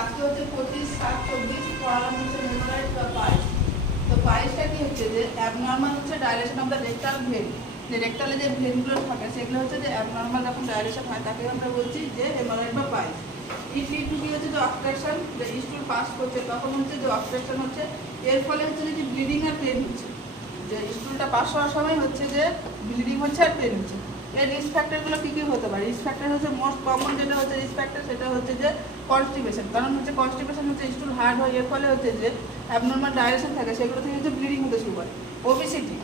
আজকে হচ্ছে 25/7/24 পড়ালাম হচ্ছে হেমারাইট বা পাইলস। তো পাইলসটা কি হচ্ছে যে অ্যাবনর্মাল হচ্ছে dilation of the rectal vein, যে রেক্টালে যে ভেনগুলো থাকে সেগুলো হচ্ছে যে অ্যাবনর্মাল যখন ডাইলেশন হয় তাকে আমরা বলছি যে হেমারাইট বা পাইলস। ইট লিড টু কি হচ্ছে যে অবস্ট্রাকশন, যে স্টুল পাস করছে তখন হচ্ছে যে অবস্ট্রাকশন হচ্ছে, এর ফলে হচ্ছে যে ব্লিডিং আর পেন হচ্ছে, যে স্টুলটা পাস হওয়ার সময় হচ্ছে যে ব্লিডিং হচ্ছে আর পেন হচ্ছে। এর রিস্ক ফ্যাক্টরগুলো কী কী হতে পারে? রিস্ক ফ্যাক্টর হচ্ছে মোস্ট কমন যেটা হচ্ছে রিস্ক ফ্যাক্টর সেটা হচ্ছে যে কনস্টিপেশন। কারণ হচ্ছে কনস্টিপেশন হচ্ছে স্টুল হার্ড হয়, এর ফলে হচ্ছে যে অ্যাবনর্মাল ডাইরেকশন থাকে সেগুলো থেকে হচ্ছে ব্লিডিং হতে শুরু করে। ওবেসিটি,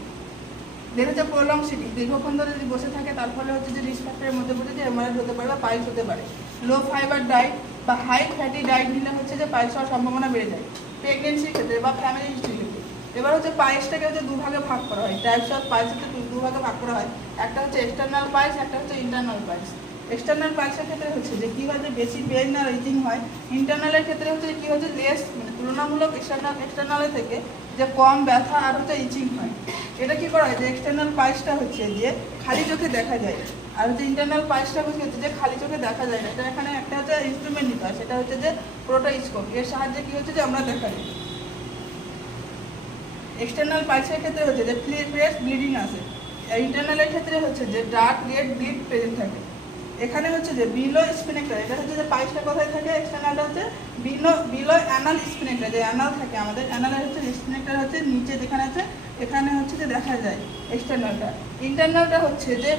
দেন হচ্ছে প্রলং সিটিং, দীর্ঘক্ষণ ধরে যদি বসে থাকে তার ফলে হচ্ছে যে রিস্ক ফ্যাক্টরের মধ্যে পড়ে যে হেমারাইড হতে পারে বা পাইলস হতে পারে। লো ফাইবার ডায়েট বা হাই ফ্যাটি ডায়েট নিলে হচ্ছে যে পাইলস হওয়ার সম্ভাবনা বেড়ে যায় প্রেগনেন্সির ক্ষেত্রে বা ফ্যামিলি হিস্ট্রির ক্ষেত্রে। এবার হচ্ছে পাইলসটাকে হচ্ছে দুভাগে ভাগ করা হয়, টাইপস অফ পাইলস হচ্ছে দুভাগে ভাগ করা হয়। একটা হচ্ছে এক্সটার্নাল পাইলস, একটা হচ্ছে ইন্টারনাল পাইলস। এক্সটার্নাল পাইলসের ক্ষেত্রে হচ্ছে যে কী হয় যে বেশি পেইন আর ইচিং হয়। ইন্টারনালের ক্ষেত্রে হচ্ছে কী হচ্ছে লেস, মানে তুলনামূলক এক্সটার্নালের থেকে যে কম ব্যথা আর হচ্ছে ইচিং হয়। এটা কি করা হয় যে এক্সটার্নাল পাইলসটা হচ্ছে যে খালি চোখে দেখা যায়, আর হচ্ছে ইন্টারনাল পাইলসটা হচ্ছে যে খালি চোখে দেখা যায় না। এটা এখানে একটা হচ্ছে ইনস্ট্রুমেন্ট নিতে হয়, সেটা হচ্ছে যে প্রোটোস্কোপ, এর সাহায্যে কি হচ্ছে যে আমরা দেখা যায়। এক্সটার্নাল পাইলসের ক্ষেত্রে হচ্ছে যে ফ্রেশ ব্লিডিং আসে, ইন্টারনালের ক্ষেত্রে হচ্ছে যে ডার্ক রেড ব্লিড প্রেজেন্ট থাকে। এখানে হচ্ছে যে বিলো স্পিনেক্টার, এটা হচ্ছে যে পাইলসটা কোথায় থাকে, এক্সটার্নালটা হচ্ছে বিলো অ্যানাল স্পিনেক্টার, যে অ্যানাল থাকে আমাদের অ্যানালের হচ্ছে স্পিনেক্টার হচ্ছে নিচে যেখানে আছে এখানে হচ্ছে যে দেখা যায় এক্সটার্নালটা। ইন্টারনালটা হচ্ছে যে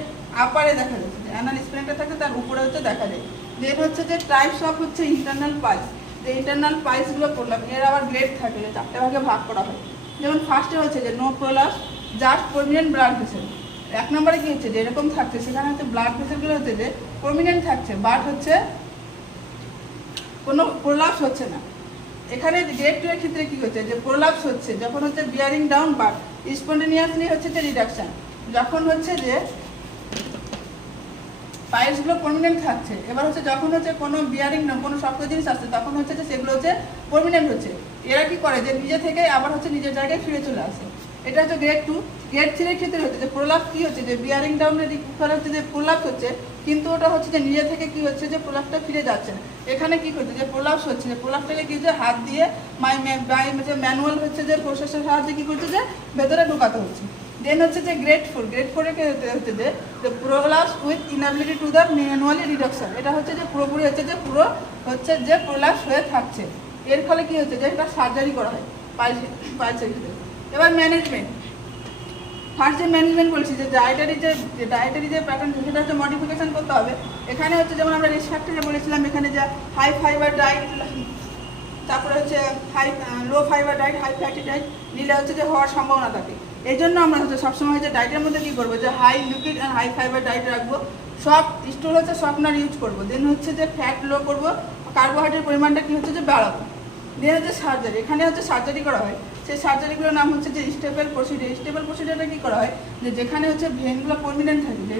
আপারে দেখা যাচ্ছে, যে অ্যানাল স্পিনেক্টার থাকে তার উপরে হচ্ছে দেখা যায়। দেন হচ্ছে যে টাইপস অফ হচ্ছে ইন্টারনাল পাইলস, যে ইন্টারনাল পাইলসগুলো করলাম এর আবার গ্রেড থাকে, যে 4টে ভাগে ভাগ করা হয়। যেমন ফার্স্টে হচ্ছে যে no prolapse, just prominent blood vessel. 1 নম্বরে কি হচ্ছে যে এরকম থাকছে, সেখানে হচ্ছে ব্লাড ভেসেলগুলো হচ্ছে যে প্রমিনেন্ট থাকছে বাট হচ্ছে কোনো প্রোলাপস হচ্ছে না। এখানে গ্রেড 2 এর ক্ষেত্রে কি হচ্ছে যে প্রোলাপস হচ্ছে যখন হচ্ছে বিয়ারিং ডাউন বাট স্পন্টেনিয়াসলি হচ্ছে যে রিডাকশন, যখন হচ্ছে যে পাইলসগুলো প্রমিনেন্ট থাকছে। এবার হচ্ছে যখন হচ্ছে কোনো বিয়ারিং ডাউন কোনো শক্ত জিনিস আসছে তখন হচ্ছে যে সেগুলো হচ্ছে প্রমিনেন্ট হচ্ছে। এরা কি করে যে নিজে থেকে আবার হচ্ছে নিজের জায়গায় ফিরে চলে আসে। এটা হচ্ছে গ্রেড 2। গ্রেড 3 এর ক্ষেত্রে হচ্ছে যে প্রোলাপস কি হচ্ছে যে বিয়ারিং ডাউনের ফলে হচ্ছে যে প্রোলাপস হচ্ছে, কিন্তু ওটা হচ্ছে যে নিজে থেকে কি হচ্ছে যে প্রোলাপসটা ফিরে যাচ্ছে না। এখানে কি করছে যে প্রোলাপস হচ্ছে, যে প্রোলাপসটাকে কি হচ্ছে হাত দিয়ে ম্যানুয়াল হচ্ছে যে প্রসেসের সাহায্যে কি করছে যে ভেতরে ঢোকাতে হচ্ছে। দেন হচ্ছে যে গ্রেড 4, গ্রেড 4 এর হচ্ছে যে prolapse with inability to the manually reduction. এটা হচ্ছে যে পুরোপুরি হচ্ছে যে পুরো হচ্ছে যে প্রোলাপস হয়ে থাকছে। এর ফলে কি হচ্ছে যে এটা সার্জারি করা হয় পাইলসের ক্ষেত্রে। এবার ম্যানেজমেন্ট, ফার্স্ট যে ম্যানেজমেন্ট বলছি যে ডায়েটারি যে প্যাটার্ন সেটা হচ্ছে মডিফিকেশন করতে হবে। এখানে হচ্ছে যেমন আমরা রিস্ক ফ্যাক্টরে বলেছিলাম, এখানে যে হাই ফাইবার ডায়েট, তারপরে হচ্ছে low fibre diet, high fatty diet নিলে হচ্ছে যে হওয়ার সম্ভাবনা থাকে। এই জন্য আমরা হচ্ছে সবসময় হচ্ছে ডায়েটের মধ্যে কী করবো যে high lipid and high fibre diet রাখবো। সব স্টোর হচ্ছে সফটনার ইউজ করবো। দেন হচ্ছে যে ফ্যাট লো করবো, কার্বোহাইড্রেট পরিমাণটা কি হচ্ছে যে বাড়াবো। দেন হচ্ছে সার্জারি, এখানে হচ্ছে সার্জারি করা হয়। সেই সার্জারিগুলোর নাম হচ্ছে যে স্টেপল প্রসিডিউর। স্টেপল প্রসিডিউরটা কী করা হয় যে যেখানে হচ্ছে ভেনগুলো প্রমিনেন্ট থাকে, যে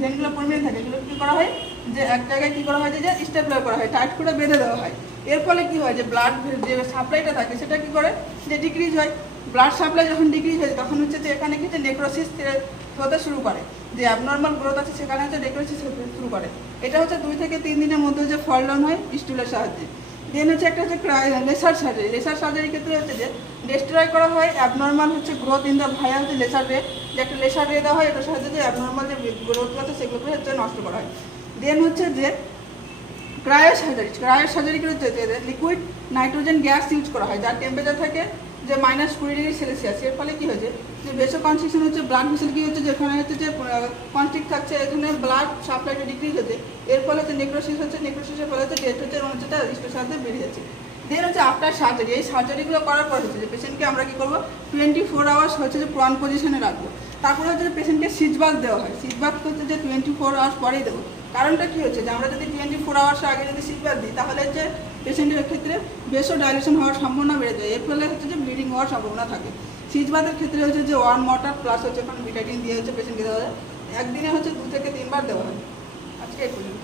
ভেনগুলো প্রমিনেন্ট থাকে এগুলো কী করা হয় যে এক জায়গায় কী করা হয় যে স্টেপলার করা হয়, টাইট করে বেঁধে দেওয়া হয়। এর ফলে কী হয় যে ব্লাড যে সাপ্লাইটা থাকে সেটা কী করে যে ডিক্রিজ হয়। ব্লাড সাপ্লাই যখন ডিক্রিজ হয় তখন হচ্ছে যে এখানে কি যে নেক্রোসিস হতে শুরু করে, যে অ্যাবনর্মাল গ্রোথ আছে সেখানে হচ্ছে নেক্রোসিস হতে শুরু করে। এটা হচ্ছে 2 থেকে 3 দিনের মধ্যে হচ্ছে ফল ডাউন হয় স্টুলের সাহায্যে। দেন হচ্ছে একটা হচ্ছে লেসার সার্জারি। লেসার সার্জারির ক্ষেত্রে হচ্ছে যে ডিস্ট্রয় করা হয় অ্যাবনর্মাল হচ্ছে গ্রোথ ইন দ্য ভায়া হচ্ছে লেসার রে, যে একটা লেসার রে দেওয়া হয়, এটার সাহায্যে যে অ্যাবনর্মাল যে গ্রোথগুলো আছে সেগুলোকে হচ্ছে নষ্ট করা হয়। দেন হচ্ছে যে ক্রায়ো সার্জারি হচ্ছে যে লিকুইড নাইট্রোজেন গ্যাস ইউজ করা হয়, যার টেম্পারেচার থাকে যে -20°C। এর ফলে কী হয়েছে যে বেসো কনস্ট্রিকশন হচ্ছে ব্লাড ভেসেল কী হচ্ছে যেখানে হচ্ছে যে কনস্ট্রিক্ট থাকছে, এখানে ব্লাড সাপ্লাইটা ডিক্রিজ হচ্ছে। এর ফলে হচ্ছে নেক্রোসিস হচ্ছে, নেক্রোসিসের ফলে হচ্ছে ডেথ হচ্ছে এবং হচ্ছে তার রিস্কের সাথে বেড়ে যাচ্ছে। দেন হচ্ছে আফটার সার্জারি, এই সার্জারিগুলো করার পর হচ্ছে যে পেশেন্টকে আমরা কী করবো 24 আওয়ার্স হচ্ছে যে প্রন পজিশনে রাখবো। তারপরে হচ্ছে যে পেশেন্টকে সিট বাথ দেওয়া হয়। সিট বাথ হচ্ছে যে 24 আওয়ার্স পরেই দেবো। কারণটা কী হচ্ছে যে আমরা যদি 24 আওয়ার্স আগে যদি সিট বাথ দিই তাহলে হচ্ছে পেশেন্টের ক্ষেত্রে বেশও ডাইলেশন হওয়ার সম্ভাবনা বেড়ে যায়। এর ফলে হচ্ছে যে ব্লিডিং হওয়ার সম্ভাবনা থাকে। সিট বাথের ক্ষেত্রে হচ্ছে যে ওয়ার্ম ওয়াটার প্লাস হচ্ছে এখন বিটাডিন দিয়ে হচ্ছে পেশেন্টকে দেওয়া হয়। একদিনে হচ্ছে 2 থেকে 3 বার দেওয়া হয়। আজকে এই পর্যন্ত।